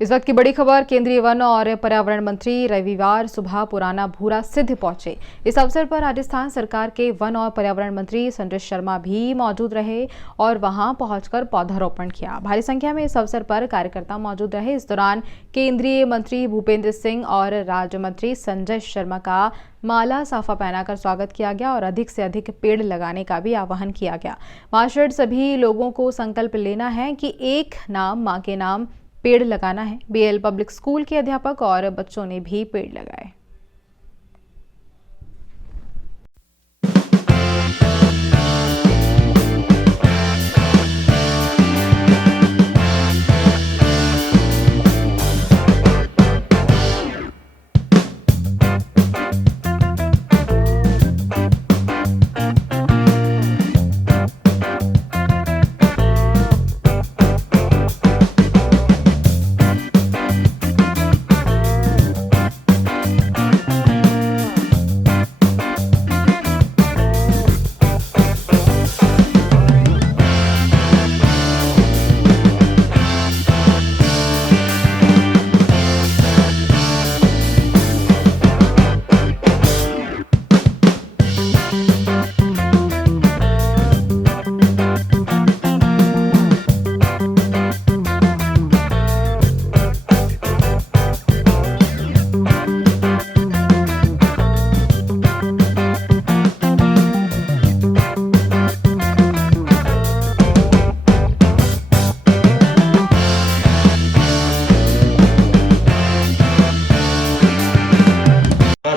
इस वक्त की बड़ी खबर, केंद्रीय वन और पर्यावरण मंत्री रविवार सुबह पुराना भूरा सिद्ध पहुंचे। इस अवसर पर राजस्थान सरकार के वन और पर्यावरण मंत्री संजय शर्मा भी मौजूद रहे और वहां पहुंचकर पौधारोपण किया। भारी संख्या में इस अवसर पर कार्यकर्ता मौजूद रहे। इस दौरान केंद्रीय मंत्री भूपेंद्र सिंह और राज्य मंत्री संजय शर्मा का माला साफा पहनाकर स्वागत किया गया और अधिक से अधिक पेड़ लगाने का भी आह्वान किया गया। मार्शल सभी लोगों को संकल्प लेना है कि एक नाम मां के नाम पेड़ लगाना है। बीएल पब्लिक स्कूल के अध्यापक और बच्चों ने भी पेड़ लगाए।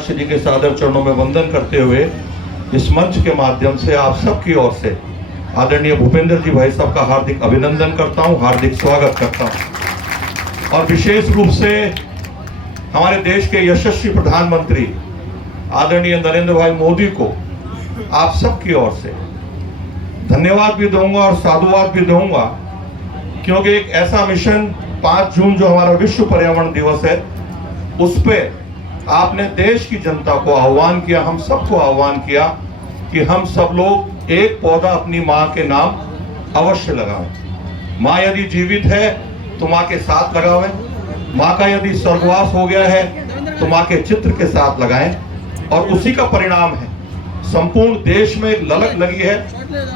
जी के सादर चरणों में वंदन करते हुए इस मंच के माध्यम से आप सबकी ओर से आदरणीय भूपेंद्र जी भाई साहब का हार्दिक अभिनंदन करता हूं, हार्दिक स्वागत करता हूं। और विशेष रूप से हमारे देश के यशस्वी प्रधानमंत्री आदरणीय नरेंद्र भाई मोदी को आप सबकी ओर से धन्यवाद भी दूंगा और साधुवाद भी दूंगा, क्योंकि एक ऐसा मिशन 5 जून जो हमारा विश्व पर्यावरण दिवस है, उस पे आपने देश की जनता को आह्वान किया, हम सबको आह्वान किया कि हम सब लोग एक पौधा अपनी माँ के नाम अवश्य लगाएं। माँ यदि जीवित है तो माँ के साथ लगावें, माँ का यदि स्वर्गवास हो गया है तो माँ के चित्र के साथ लगाएं। और उसी का परिणाम है संपूर्ण देश में एक ललक लगी है,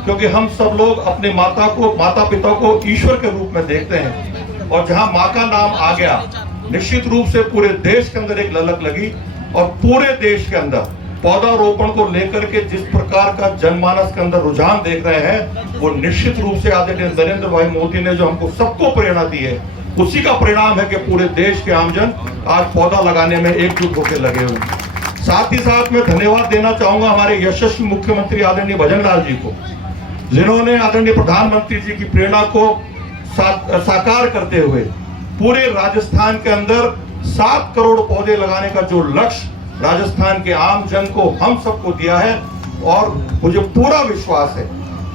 क्योंकि हम सब लोग अपने माता पिता को ईश्वर के रूप में देखते हैं, और जहां माँ का नाम आ गया निश्चित रूप से पूरे देश के अंदर एक ललक लगी। और पूरे देश के अंदर पौधारोपण को लेकर के जिस प्रकार का जनमानस के अंदर रुझान देख रहे हैं, वो निश्चित रूप से आदरणीय नरेंद्र भाई मोदी ने जो हमको सबको प्रेरणा दी है, उसी का परिणाम है कि पूरे देश के आमजन आज पौधा लगाने में एकजुट होकर लगे हुए हैं। साथ ही साथ मैं धन्यवाद देना चाहूंगा हमारे यशस्वी मुख्यमंत्री आदरणीय भजनलाल जी को, जिन्होंने आदरणीय प्रधानमंत्री जी की प्रेरणा को साकार करते हुए पूरे राजस्थान के अंदर 7 करोड़ पौधे लगाने का जो लक्ष्य राजस्थान के आम जन को हम सबको दिया है, और मुझे पूरा विश्वास है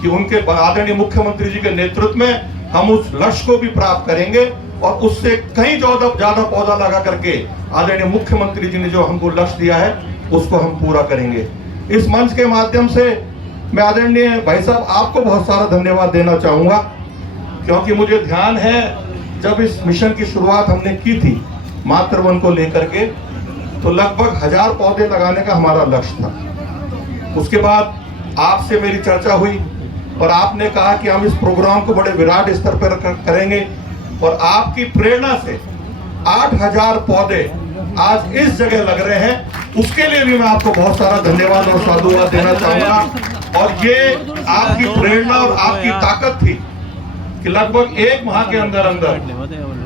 कि उनके आदरणीय मुख्यमंत्री जी के नेतृत्व में हम उस लक्ष्य को भी प्राप्त करेंगे, और उससे कहीं ज्यादा पौधा लगा करके आदरणीय मुख्यमंत्री जी ने जो हमको लक्ष्य दिया है उसको हम पूरा करेंगे। इस मंच के माध्यम से मैं आदरणीय भाई साहब आपको बहुत सारा धन्यवाद देना चाहूंगा, क्योंकि मुझे ध्यान है जब इस मिशन की शुरुआत हमने की थी मातृवन को लेकर के, तो लगभग 1000 पौधे लगाने का हमारा लक्ष्य था। उसके बाद आपसे मेरी चर्चा हुई और आपने कहा कि हम इस प्रोग्राम को बड़े विराट स्तर पर करेंगे, और आपकी प्रेरणा से 8000 पौधे आज इस जगह लग रहे हैं। उसके लिए भी मैं आपको बहुत सारा धन्यवाद और साधुवाद देना चाहूंगा। और ये आपकी प्रेरणा और आपकी ताकत थी कि लगभग 1 माह के अंदर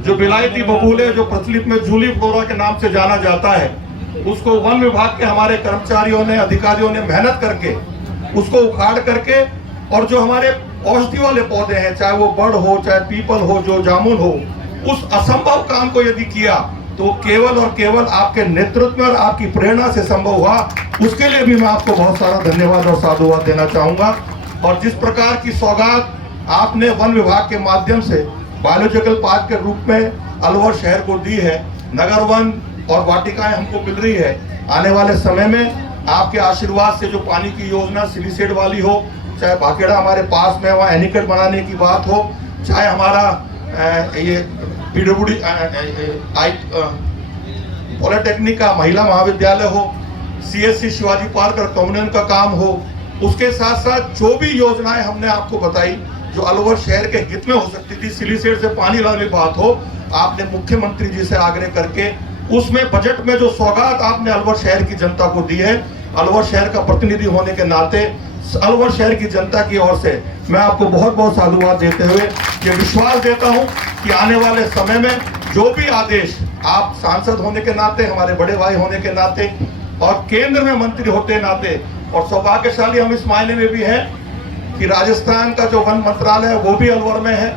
जो विलायती बबूल है, जो प्रचलित में जूली फ्लोरा के नाम से जाना जाता है, उसको वन विभाग के हमारे कर्मचारियों ने, अधिकारियों ने मेहनत करके उसको उखाड़ करके, और जो हमारे औषधि वाले पौधे हैं, चाहे वो बड़ हो, चाहे पीपल हो, जो जामुन हो, उस असंभव काम को यदि किया तो केवल और केवल आपके नेतृत्व में और आपकी प्रेरणा से संभव हुआ। उसके लिए भी मैं आपको बहुत सारा धन्यवाद और साधुवाद देना चाहूंगा। और जिस प्रकार की सौगात आपने वन विभाग के माध्यम से बायोलॉजिकल पार्क के रूप में अलवर शहर को दी है, नगर वन और वाटिकाएं हमको मिल रही है, आने वाले समय में आपके आशीर्वाद से जो पानी की योजना सिलीसेड वाली हो, चाहे भाखेड़ा हमारे पास में वहाँ एनीकट बनाने की बात हो, चाहे हमारा ये पीडब्ल्यूडी पॉलिटेक्निक का महिला महाविद्यालय हो, CSC शिवाजी पार्क और कम्युनियन का काम हो, उसके साथ साथ जो भी योजनाएं हमने आपको बताई जो अलवर शहर के हित में हो सकती थी, सिलीसेट से पानी लाने की बात हो, आपने मुख्यमंत्री जी से आग्रह करके उसमें बजट में जो सौगात आपने अलवर शहर की जनता को दी है, अलवर शहर का प्रतिनिधि होने के नाते अलवर शहर की जनता की ओर से मैं आपको बहुत बहुत साधुवाद देते हुए ये विश्वास देता हूं कि आने वाले समय में जो भी आदेश आप सांसद होने के नाते, हमारे बड़े भाई होने के नाते और केंद्र में मंत्री होते नाते, और सौभाग्यशाली हम इस मायने में भी हैं कि राजस्थान का जो वन मंत्रालय है वो भी अलवर में है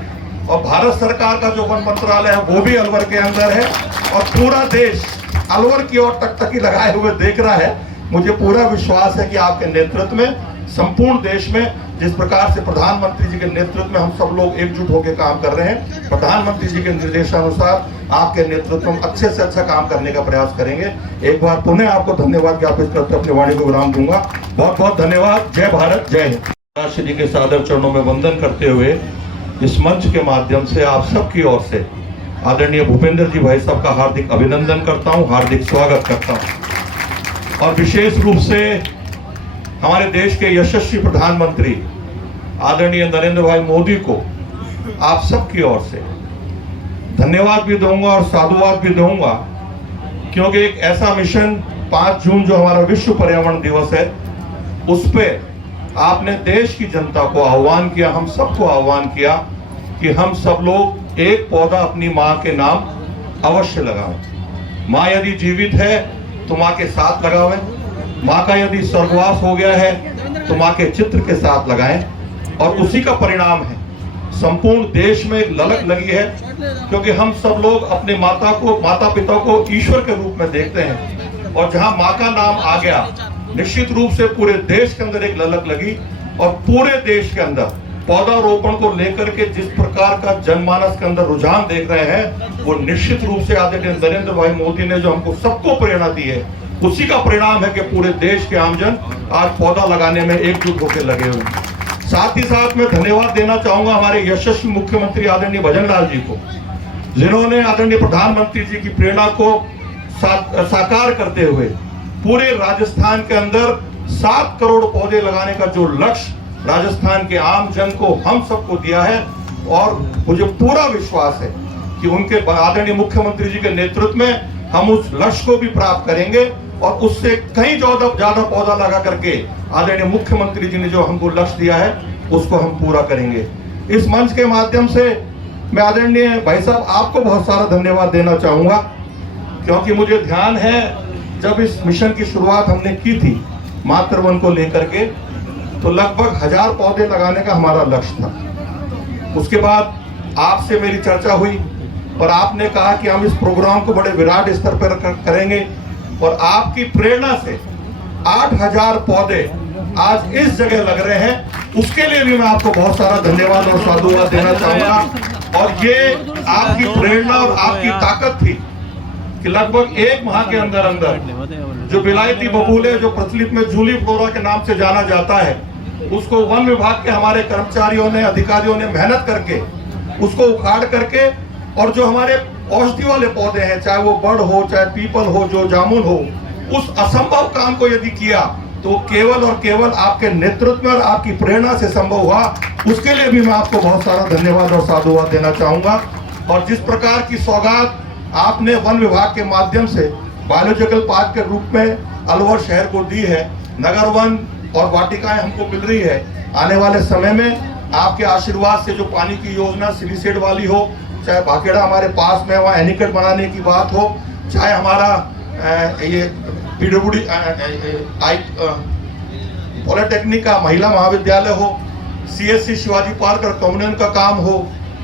और भारत सरकार का जो वन मंत्रालय है वो भी अलवर के अंदर है और पूरा देश अलवर की ओर टकटकी लगाए हुए देख रहा है। मुझे पूरा विश्वास है कि आपके नेतृत्व में संपूर्ण देश में जिस प्रकार से प्रधानमंत्री जी के नेतृत्व में हम सब लोग एकजुट होकर काम कर रहे हैं, प्रधानमंत्री जी के निर्देशानुसार आपके नेतृत्व में अच्छे से अच्छा काम करने का प्रयास करेंगे। एक बार पुनः आपको धन्यवाद ज्ञापित करते अपनी वाणी को विराम दूंगा। बहुत बहुत धन्यवाद। जय भारत, जय हिंद। राष्ट्र जी के सादर चरणों में वंदन करते हुए इस मंच के माध्यम से आप सबकी ओर से आदरणीय भूपेंद्र जी भाई साहब का हार्दिक अभिनंदन करता हूं, हार्दिक स्वागत करता हूं और विशेष रूप से हमारे देश के यशस्वी प्रधानमंत्री आदरणीय नरेंद्र भाई मोदी को आप सबकी ओर से धन्यवाद भी दूंगा और साधुवाद भी दूंगा, क्योंकि एक ऐसा मिशन 5 जून जो हमारा विश्व पर्यावरण दिवस है उस पे आपने देश की जनता को आह्वान किया, हम सबको आह्वान किया कि हम सब लोग एक पौधा अपनी माँ के नाम अवश्य लगाएं। माँ यदि जीवित है तो माँ के साथ लगावें, माँ का यदि स्वर्गवास हो गया है तो माँ के चित्र के साथ लगाएं। और उसी का परिणाम है संपूर्ण देश में एक ललक लगी है, क्योंकि हम सब लोग अपने माता पिता को ईश्वर के रूप में देखते हैं और जहां माँ का नाम आ गया निश्चित रूप से पूरे देश के अंदर एक ललक लगी और पूरे देश के अंदर पौधारोपण को लेकर के जिस प्रकार का जनमानस के अंदर रुझान देख रहे हैं वो निश्चित रूप से आदरणीय नरेंद्र भाई मोदी ने जो हमको सबको प्रेरणा दी है उसी का परिणाम है कि पूरे देश के आमजन आज पौधा लगाने में एकजुट होकर लगे हुए हैं। साथ ही साथ मैं धन्यवाद देना चाहूंगा हमारे यशस्वी मुख्यमंत्री आदरणीय भजनलाल जी को, जिन्होंने आदरणीय प्रधानमंत्री जी की प्रेरणा को साकार करते हुए पूरे राजस्थान के अंदर 7 करोड़ पौधे लगाने का जो लक्ष्य राजस्थान के आम जन को हम सबको दिया है, और मुझे पूरा विश्वास है कि उनके आदरणीय मुख्यमंत्री जी के नेतृत्व में हम उस लक्ष्य को भी प्राप्त करेंगे और उससे कहीं ज्यादा पौधा लगा करके आदरणीय मुख्यमंत्री जी ने जो हमको लक्ष्य दिया है उसको हम पूरा करेंगे। इस मंच के माध्यम से मैं आदरणीय भाई साहब आपको बहुत सारा धन्यवाद देना चाहूंगा, क्योंकि मुझे ध्यान है जब इस मिशन की शुरुआत हमने की थी मातृवन को लेकर के तो लगभग 1000 पौधे लगाने का हमारा लक्ष्य था। उसके बाद आपसे मेरी चर्चा हुई और आपने कहा कि हम इस प्रोग्राम को बड़े विराट स्तर पर करेंगे और आपकी प्रेरणा से 8000 पौधे आज इस जगह लग रहे हैं, उसके लिए भी मैं आपको बहुत सारा धन्यवाद और साधुवाद देना चाहूंगा। और ये आपकी प्रेरणा और आपकी ताकत थी कि लगभग 1 माह के अंदर जो विलायती बबूल है जो प्रचलित में जूली फ्लोरा के नाम से जाना जाता है, उसको वन विभाग के हमारे कर्मचारियों ने अधिकारियों ने मेहनत करके उसको उखाड़ करके और जो हमारे औषधि वाले पौधे हैं, चाहे वो बड़ हो चाहे पीपल हो जो जामुन हो, उस असंभव काम को यदि किया तो केवल और केवल आपके नेतृत्व में और आपकी प्रेरणा से संभव हुआ। उसके लिए भी मैं आपको बहुत सारा धन्यवाद और साधुवाद देना चाहूंगा। और जिस प्रकार की सौगात आपने वन विभाग के माध्यम से बायोलॉजिकल पार्क के रूप में अलवर शहर को दी है, नगर वन और वाटिकाएं हमको मिल रही है, आने वाले समय में आपके आशीर्वाद से जो पानी की योजना सिलीसेट वाली हो, चाहे भाखेड़ा हमारे पास में वहाँ एनीकट बनाने की बात हो, चाहे हमारा ये पीडब्ल्यूडी पॉलिटेक्निक का महिला महाविद्यालय हो, CSC शिवाजी पार्क और कम्युनियन का काम हो,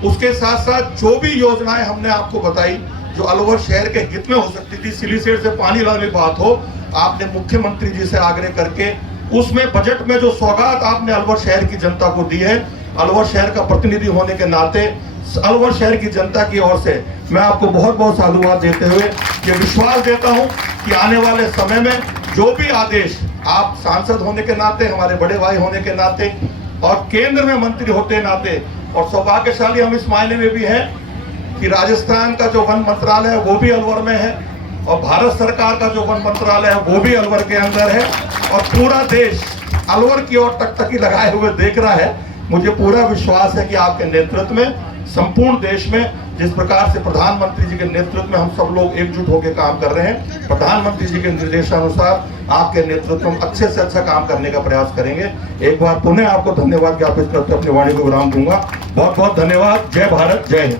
उसके साथ साथ जो भी योजनाएं हमने आपको बताई जो अलवर शहर के हित में हो सकती थी, सिलीसेट से पानी लाने की बात हो, आपने मुख्यमंत्री जी से आग्रह करके उसमें बजट में जो सौगात आपने अलवर शहर की जनता को दी है, अलवर शहर का प्रतिनिधि होने के नाते अलवर शहर की जनता की ओर से मैं आपको बहुत बहुत साधुवाद देते हुए ये विश्वास देता हूं कि आने वाले समय में जो भी आदेश आप सांसद होने के नाते, हमारे बड़े भाई होने के नाते और केंद्र में मंत्री होते नाते, और सौभाग्यशाली हम इस मायने में भी हैं कि राजस्थान का जो वन मंत्रालय है वो भी अलवर में है और भारत सरकार का जो वन मंत्रालय है वो भी अलवर के अंदर है और पूरा देश अलवर की ओर टकटकी लगाए हुए देख रहा है। मुझे पूरा विश्वास है कि आपके नेतृत्व में संपूर्ण देश में जिस प्रकार से प्रधानमंत्री जी के नेतृत्व में हम सब लोग एकजुट होकर काम कर रहे हैं, प्रधानमंत्री जी के निर्देशानुसार आपके नेतृत्व में अच्छे से अच्छा काम करने का प्रयास करेंगे। एक बार पुनः आपको धन्यवाद ज्ञापित करते अपनी वाणी को विराम दूंगा। बहुत बहुत धन्यवाद। जय भारत, जय हिंद।